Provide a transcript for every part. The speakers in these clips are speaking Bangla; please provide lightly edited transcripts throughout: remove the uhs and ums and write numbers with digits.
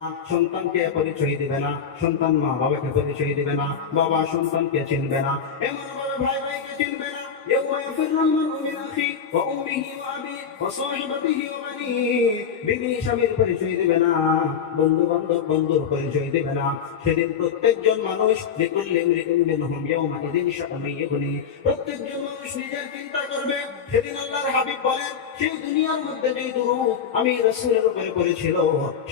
সন্তানকে পরিচয় দিবে না, সন্তান মা বাবাকে পরিচয় দিবে না, বাবা সন্তানকে চিনবে না, এমন ভাবে ভাই ভাইকে চিনবে না। বিবি স্বামীর পরিচয় দিবে না, বন্ধু বান্ধব বন্ধুর পরিচয় দিবে না। সেদিন প্রত্যেকজন মানুষ প্রত্যেকজন মানুষ নিজের চিন্তা করবে। সেদিন আল্লাহর হাবিব বলেন, সেই দুনিয়ার মধ্যে যে দুরূদ আমি রাসূলের উপরে করেছিল,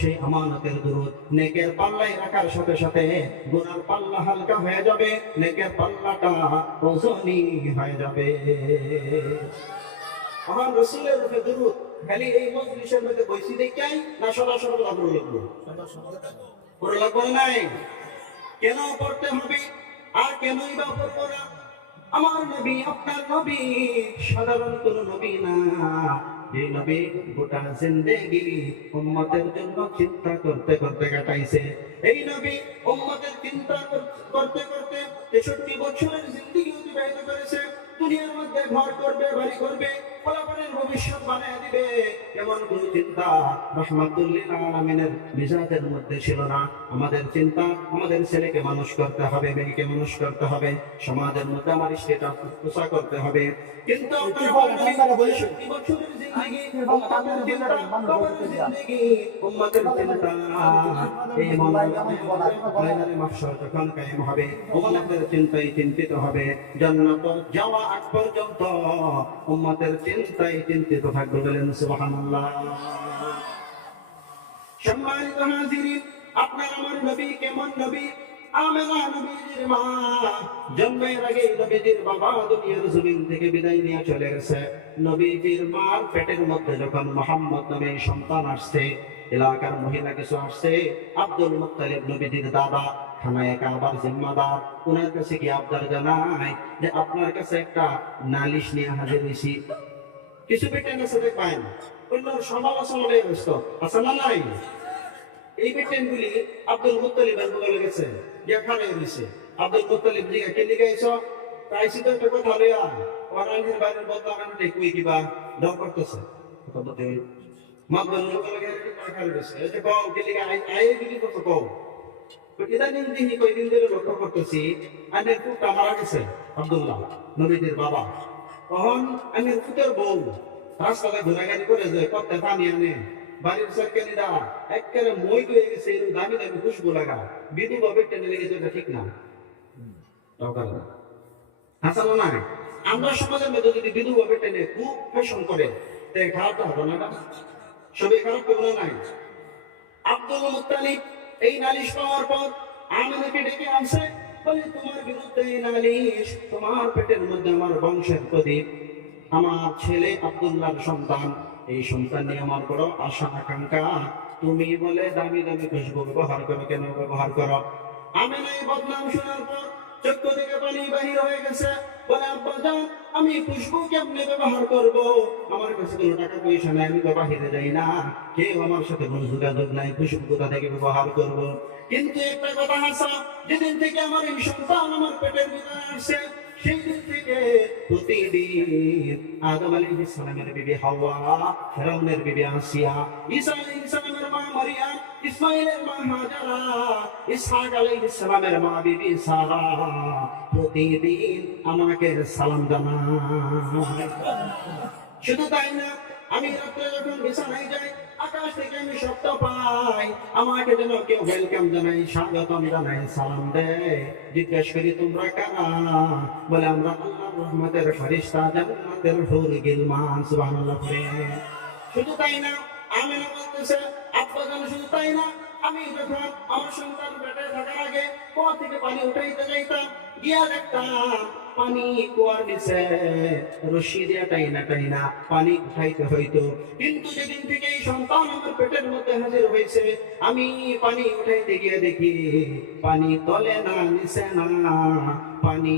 সেই আমানতের দুরূদ নেকের পাল্লায় রাখার সাথে সাথে গুনার পাল্লা হালকা হয়ে যাবে, নেকের পাল্লাটা ওজনই হয়ে যাবে। আমার রাসূলের উপরে দুরূদ খালি এই মজলিসের মধ্যে বসে দেখাই না, সরাসরি লাগলো লাগলো পুরো লাগবে নাই। কেন পড়তে হবে আর কেনই বা পড়বো না? আমার নবী, আপনার নবী সাধারণ কোন নবী না। যে নবী গোটা জিন্দেগি উম্মতের জন্য চিন্তা করতে করতে কাটাইছে। এই নবী উম্মতের চিন্তা করতে করতে 63 বছরের জিন্দেগি অতিবাহিত করেছে। দুনিয়ার মধ্যে ঘর করবে, বাড়ি করবে, ফলাফলের ভবিষ্যৎ বানিয়ে দিবে, এমন কোন চিন্তা রাহমাতুল লিল আলামিনের মিজাজের মধ্যে ছিল না। আমাদের চিন্তা, আমাদের ছেলেকে মানুষ করতে হবে, মেয়েকে মানুষ করতে হবে, সমাজের মধ্যে আমার স্টেটাস প্রচার করতে হবে। কিন্তু আপনারা বলেন 60 বছরের জিন্দেগি, উম্মতের চিন্তা, কবরের জিন্দেগি, উম্মতের চিন্তা, এই ময়দানে মাহশর যখন কায়েম হবে, উম্মতের চিন্তায় চিন্তিত হবে। জান্নাত যাওয়া আগ পর্যন্ত উম্মতের চিন্তায় চিন্তিত থাকবে। বলেন সুবহানাল্লাহ। সম্মানিত হাজিরিন, আপনার আমার নবী কেমন নবী? আমেনা নবীজির মা জন্মের আগে নবীজির বাবা দুনিয়ার জমিন থেকে বিদায় নিয়ে চলে গেছে। নবীজির মার পেটের মধ্যে যখন মুহাম্মদ নামে সন্তান আসছে, এলাকার মহিলা কিছু আসছে, আব্দুল মুত্তালিব নবীজির দাদা, খানায়ে কাবার জিম্মাদার, ওনার কাছে কি আবদার জানায় যে আপনার কাছে একটা নালিশ নিয়ে হাজির হয়েছি। কিছু পেটেন আছে দেখবেন অন্য সমালোচনা নিয়ে ব্যস্ত আছে না নাই? এই পেটেন গুলি আব্দুল মুত্তালিবের বলে গেছে যে খানে রয়েছে। আব্দুল মুত্তালিব জিগা কে লিগাইছ? তাইছি তো একটা কথা লইয়া ওরানের বাড়ির বদলামান দেখুই কিবা ডর করতেছে। কথা বলতে হই মাদবন লোক লাগে খানে রয়েছে। এই যে কও কে লিগা আই দিলি কত কও। তো ইদানিং দিনই কয়দিন ধরে লক্ষ্য করতেছি আনের পুত্র মারা গেছে, আব্দুল্লাহ নবীদের বাবা। তখন আনের পুত্রের বউ রাস্তায় ঘোরাঘুরি করে যায়, কত পানি আনে, বাড়ির সরকারিরা একেবারে মই হয়ে গেছে, এরকম দামি দামি খুশবু লাগা, বিধবা বেটে লেগেছে, এটা ঠিক না। হাসানো না, আমরা সমাজের মধ্যে যদি বিধবা বেটে নিয়ে খুব ফ্যাশন করে, তাই খারাপ তো হবে না? সবই খারাপ করবে নাই। আব্দুল মুত্তালিব এই নালিশ পাওয়ার পর আমিনাকে ডেকে আনছে, বলে তোমার বিরুদ্ধে এই নালিশ, তোমার পেটের মধ্যে আমার বংশের প্রদীপ, আমার ছেলে আব্দুল্লাহর সন্তান, এই সন্তান নিয়ে আমার বড় আশা আকাঙ্ক্ষা, তুমি বলে দামি দামি খুশবু ব্যবহার করো, কেন ব্যবহার করো? আমিনা এই বদনাম শোনার পর চক্ষু থেকে পানি বাহির হয়ে গেছে। বলে আব্বা যান, আমি খুশবু কেমনে ব্যবহার করব? আমার কাছে কোনো টাকা পয়সা নাই, আমি তো বাহিরে যাই না, কেউ আমার সাথে কোনো যোগাযোগ নাই, খুশবু কোথা থেকে ব্যবহার করব? কিন্তু একটা কথা হাসা, যেদিন থেকে আমার এই সন্তান আমার পেটের ভিতরে আসছে, সেই দিন থেকে প্রতিদিন আদম আলাইহিস সালামের বিবি হাওয়া, ফিরআউনের বিবি আসিয়া, ঈসা আলাইহিস সালামের মা মারিয়াম, ইসমাঈলের মা হাজারা, ইসহাক আলাইহিস সালামের মা বিবি সারা প্রতিদিন আমাকে সালাম জানায়। শুধু তাই না, আমি রাত্রে যখন বিছানায় যাই, আকাশ থেকে আমি শব্দ পাই, আমাকে যেন কেউ ওয়েলকাম জানাই, স্বাগতম জানাই, সালাম দেয়। জিজ্ঞেস করি তোমরা কারা? বলে আমরা আল্লাহর রহমতের ফেরেশতা, জান্নাতের হুর গিলমান। সুবহানাল্লাহ। শুধু তাই না, আমিনা বলতেছে আব্বা জান, শুধু তাই না, আমি যখন আমার সন্তান পেটে থাকার আগে কুয়া থেকে পানি উঠাইতে যাইতাম, গিয়া দেখতাম পানি কুয়ার নিচে রশি দিয়া টাইনা টাইনা পানি উঠাইতে হইতো। কিন্তু যেদিন থেকে এই সন্তান আমার পেটের মধ্যে হাজির হয়েছে, আমি পানি উঠাইতে গিয়ে দেখি পানি তলে না, নিচে না, পানি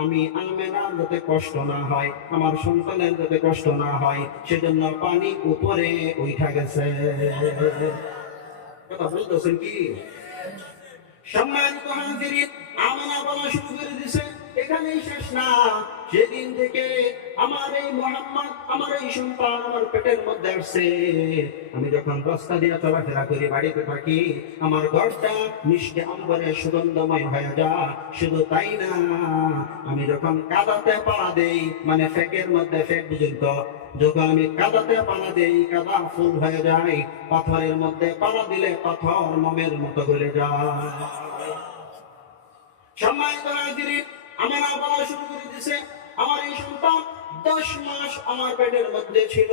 আমি আমেনার যাতে কষ্ট না হয়, আমার সন্তানের যাতে কষ্ট না হয়, সেজন্য পানি উপরে উঠা গেছে। কথা বলতেছেন কি? সম্মানিত হাজিরিন, আমেনা বলা শুরু করে দিছে, এখানেই শেষ না। সেদিন থেকে আমার এই মোহাম্মদ, আমার এই সন্তান আমার পেটের মধ্যে আসছে, আমি যখন রাস্তা দিয়ে চলাফেরা করি, বাড়িতে থাকি, আমার ঘরটা মিষ্টি আম্বরে সুগন্ধময় হয়ে যায়। শুধু তাই না, আমি যখন কাদাতে পাড়া দেই, মানে ফেকের মধ্যে ফেক বুঝুন তো, যখন আমি কাদাতে পাড়া দেই, কাদা ফুল হয়ে যায়। পাথরের মধ্যে পাড়া দিলে পাথর মোমের মতো গলে যায়। সম্মানিত হাজিরিন, আমার বলা শুরু করে দিছে, আমার এই সন্তান 10 মাস আমার পেটের মধ্যে ছিল।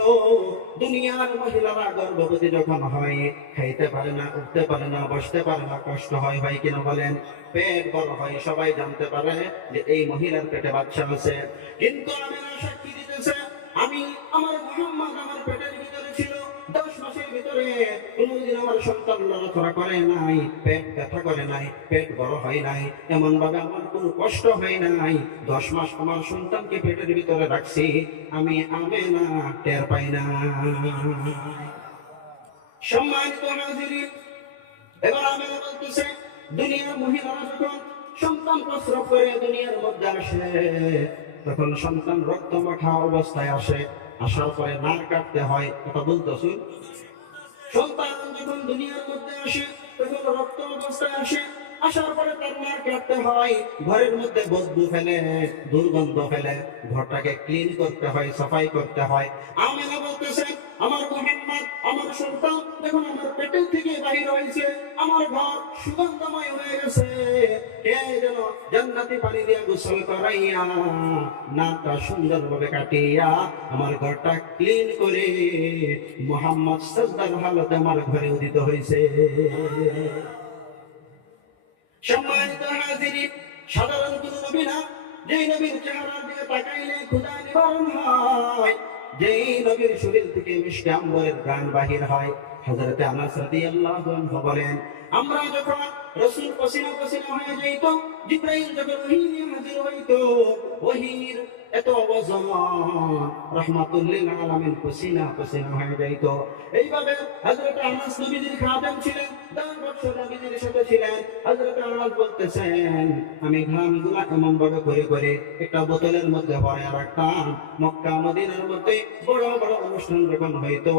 দুনিয়ার মহিলারা গর্ভবতী যখন হয়, খাইতে পারে না, উঠতে পারে না, বসতে পারে না, কষ্ট হয়, হয় কিনা বলেন? পেট বড় হয়, সবাই জানতে পারে যে এই মহিলার পেটে বাচ্চা আছে। কিন্তু আমি সাক্ষী দিতেছে, আমি আমার মোহাম্মদ আমার পেটের ভিতরে ছিল, 10 মাসের ভিতরে কোনদিন আমার সন্তান লড়াচড়া করে নাই, পেট ব্যথা করে নাই, পেট বড় হয় নাই, এমন ভাবে আমার কোনো কষ্ট হয় নাই। 10 মাস আমার সন্তানকে পেটের ভিতরে রাখছি, আমি আমেনা টের পাই না। সম্মানিত হাজিরিন, এবার আমি বলতেছে, দুনিয়ার মহিলারা যখন সন্তান প্রসব করে দুনিয়ার মধ্যে আসে, তখন সন্তান রক্ত মাখা অবস্থায় আসে। আসার পরে নার কাটতে হয়, কথা বলতেছি। সন্তান যখন দুনিয়ার মধ্যে আসে, তখন রক্ত অবস্থায় আসে। আসার পরে তার নার কাটতে হয়, ঘরের মধ্যে বদবু ফেলে, দুর্গন্ধ ফেলে, ঘরটাকে ক্লিন করতে হয়, সাফাই করতে হয়। আমেনা বলতেছেন, আমার মোহাম্মদ আমার সন্তান যখন আমার পেটের থেকে বাহির হয়েছে, আমার ঘর সুগন্ধময় হয়ে গেছে। কে যেন জান্নাতি পানি দিয়ে গোসল করাইয়া, নাকটা সুন্দরভাবে কাটিয়া, আমার ঘরটা ক্লিন করে মোহাম্মদ সাজদার হালতে আমার ঘরে উদিত হয়েছে। সম্মানিত হাজিরিন, সাধারণ কোন নবী না, যেই নবীর চেহারার দিকে তাকাইলে ক্ষুধা নিবারণ হয়, যেই নবীর শরীর থেকে মিষ্টি আম্বরের গান বাহির হয়। হযরত আনাস রাদিয়াল্লাহু আনহু বলেন, আমরা যখন রাসূল পসিনা পসিনা হয়ে যাইতো, জিবরাইল যখন ওহী নিয়ে হাজির হইতো, ওহীর এত ওজন, রাহমাতুল লিল আলামিন পসিনা পসিনা হয়ে যাইতো। এইভাবে হযরত আনাস নবীজির খাদেম ছিলেন, 10 বছর নবীজির সাথে ছিলেন। হযরত আনাস বলতেছেন, আমি ঘামগুলা এমন ভাবে করে করে একটা বোতলের মধ্যে ভরে রাখতাম। মক্কা মদিনার মধ্যে বড় বড় অনুষ্ঠান যখন হইতো,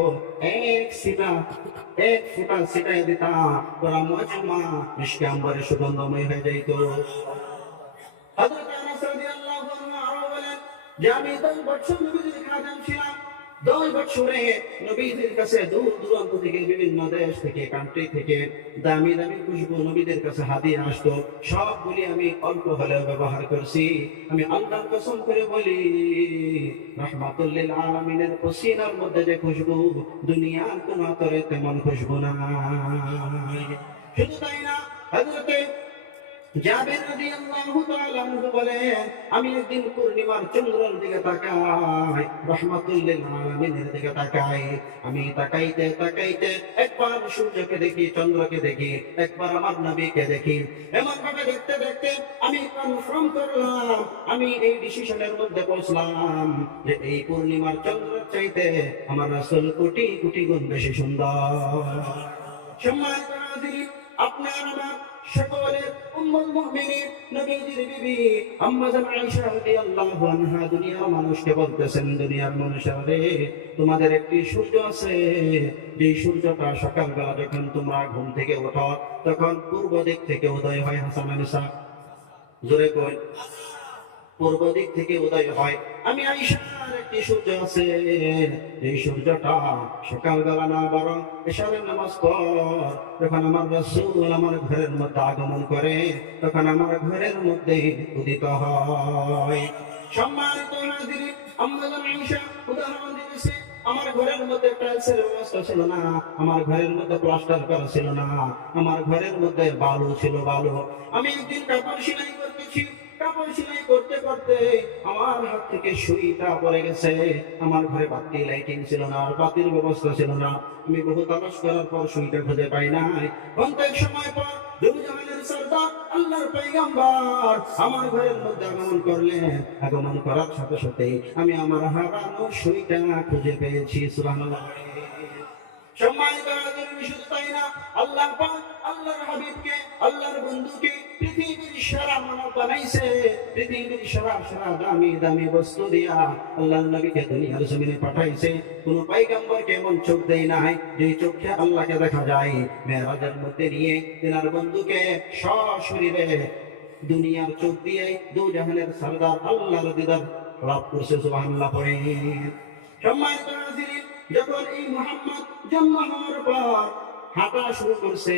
এক ফুটা ছিটাই দিতাম, পুরা মজমা মিষ্টি আম্বরে সুগন্ধময় হয়ে যাইত। হযরত আনাস রাদিয়াল্লাহু আনহু আরো বলেন যে আমি 10 বছর নবীজির খাদেম ছিলাম। 10 বছরে নবীদের কাছে দূর দূরান্ত থেকে, বিভিন্ন দেশ থেকে, কান্ট্রি থেকে দামি দামি খুশবু নবীদের কাছে হাদিয়া আসতো। সবগুলি আমি অল্প হলেও ব্যবহার করছি। আমি আল্লাহর কসম করে বলি, রাহমাতুল লিল আলামিনের পসিনার মধ্যে যে খুশবু, দুনিয়ার কোন আতরে তেমন খুশবু নাই। শুধু তাই না, হযরতে জাবের রাদিয়াল্লাহু তাআলা আনহু বলেন, আমি একদিন পূর্ণিমার চন্দ্রের দিকে তাকাই, রাহমাতুল লিল আলামিনের দিকে তাকাই। আমি তাকাইতে তাকাইতে একবার সূর্যকে দেখি, চন্দ্রকে দেখি, একবার আমার নবীকে দেখি। এমন ভাবে দেখতে দেখতে আমি কনফার্ম করলাম, আমি এই ডিসিশনের মধ্যে পৌঁছলাম যে এই পূর্ণিমার চন্দ্রের চাইতে আমার রাসূল কোটি কোটি গুণ বেশি সুন্দর। সম্মানিত হাজিরিন, আপনার আমার সকলের উম্মুল মুমিনিন, নবীজির বিবি আম্মা জান আয়েশা রাদিয়াল্লাহু আনহা দুনিয়ার মানুষকে বলতেছেন, দুনিয়ার মানুষেরা রে, তোমাদের একটি সূর্য আছে, যে সূর্যটা সকালবেলা যখন তোমরা ঘুম থেকে ওঠো, তখন পূর্ব দিক থেকে উদয় হয়। হাসান আনিসা জোরে কই, পূর্ব দিক থেকে উদয় হয়। আমি আয়েশার একটি সূর্য আছে, এই সূর্যটা সকালবেলা না বরং এশারের নামাজ পর যখন আমার রাসূল আমার ঘরের মধ্যে আগমন করে, তখন আমার ঘরের মধ্যে উদিত হয়। সম্মানিত হাজিরিন, আম্মা জান আয়েশা উদাহরণ দিতেছে, আমার ঘরের মধ্যে টাইলসের ব্যবস্থা ছিল না, আমার ঘরের মধ্যে প্লাস্টার করা ছিল না, আমার ঘরের মধ্যে বালু ছিল, বালু। আমি একদিন কাপড় সেলাই করতেছি, কাপড় সেলাই করতে করতে আমার হাত থেকে সুইটা পড়ে গেছে। আমার ঘরে বাতি লাইটিং ছিল না, বাতির ব্যবস্থা ছিল না। আমি বহু তালাশ করার পর সুইটা খুঁজে পাই নাই। অনেক সময় পর দুজাহানের সরদার আল্লাহর পয়গম্বর আমার ঘরের মধ্যে আগমন করলেন। আগমন করার সাথে সাথে আমি আমার হারানো সুইটা খুঁজে পেয়েছি। সুবহানাল্লাহ। সম্মানিত হাজিরিন, শুধু তাই না, আল্লাহ পাক আল্লাহর হাবিবকে, আল্লাহর বন্ধুকে পৃথিবীর সেরা মানব বানাইছে পৃথিবীর সেরা সেরা দামি দামি বস্তু দিয়া আল্লাহর নবীকে দুনিয়ার জমিনে পাঠাইছে। কোন পয়গম্বরকে এমন চোখ দেয় নাই যে চোখে আল্লাহকে দেখা যায়। মেরাজের মধ্যে নিয়ে তিনার বন্ধুকে সশরীরে দুনিয়ার চোখ দিয়ে দু জাহানের সরদার আল্লাহর দিদার লাভ করছে। সুবহানাল্লাহ পড়ে। সম্মানিত হাজিরিন, যখন এই মুহাম্মদ জন্ম হওয়ার পর হাঁটা শুরু করছে,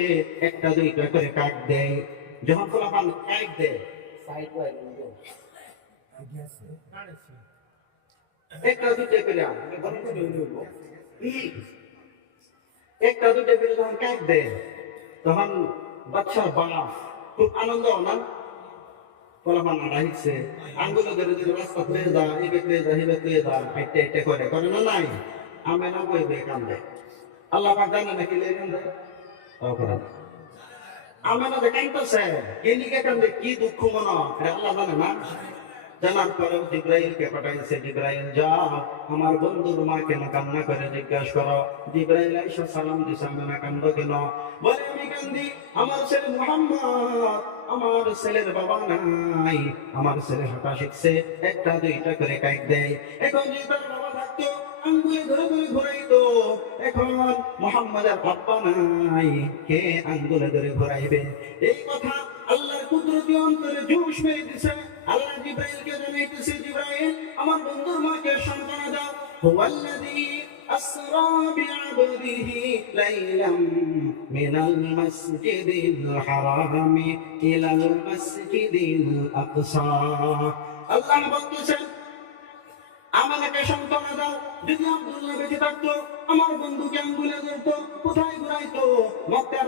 একটা দুইটা করে কাক দেয়। যখন ফলাফল কাক দেয় একটা দুইটা করে একটা দুইটা করে যখন কাক দেয়, তখন বাচ্চার বাপ খুব আনন্দ না ফলাফল আড়া হিচ্ছে আঙ্গুলো ধরে ধরে রাস্তা পেয়ে যা এবে পেয়ে যা হেবে পেয়ে যা হাইটে হাইটে করে করে না নাই আমে না বইবে কান্দে। আল্লাহ পাক জানে নাকি লেখেন দেয় তাও করে না। আমে না যে কান্দতেছে কে লিখে কান্দে কি দুঃখ মনে আল্লাহ জানে না। জানার পরেও জিব্রাইলকে পাঠাইছে, জিব্রাইল যাও আমার বন্ধুর মা কেন কান্না করে জিজ্ঞাসা করো। জিব্রাইল আইসা সালাম দিছে, আমি না কান্দ কেন? বলে আমি কান্দি আমার ছেলে মুহাম্মদ, আমার ছেলের বাবা নাই, আমার ছেলে হাঁটা শিখছে, একটা দুইটা করে কাইক দেয়। এখন যে তার বাবা থাকতো আঙ্গুলে ধরে ধরে ঘুরাইতো, এখন মুহাম্মাদের বাবা নাই, কে আঙ্গুলে ধরে ঘুরাইবে? এই কথা আল্লাহর কুদরতি অন্তরে জোশ মেরে দিছে। আল্লাহ জিব্রাইলকে জানাইতেছে, জিব্রাইল আমার বন্ধুর মাকে সান্ত্বনা দাও। হুয়াল্লাযী আসরা বিআবদিহি লাইলাম মিনাল মাসজিদিল হারামি ইলাল মাসজিদিল আকসা। আল্লাহ বলতেছেন আমাকে সান্ত্বনা দাও, যদি আব্দুল্লাহ বেঁচে থাকতো আমার বন্ধুকে আঙ্গুলে ধরতো, কোথায় ঘুরাইতো? মক্কার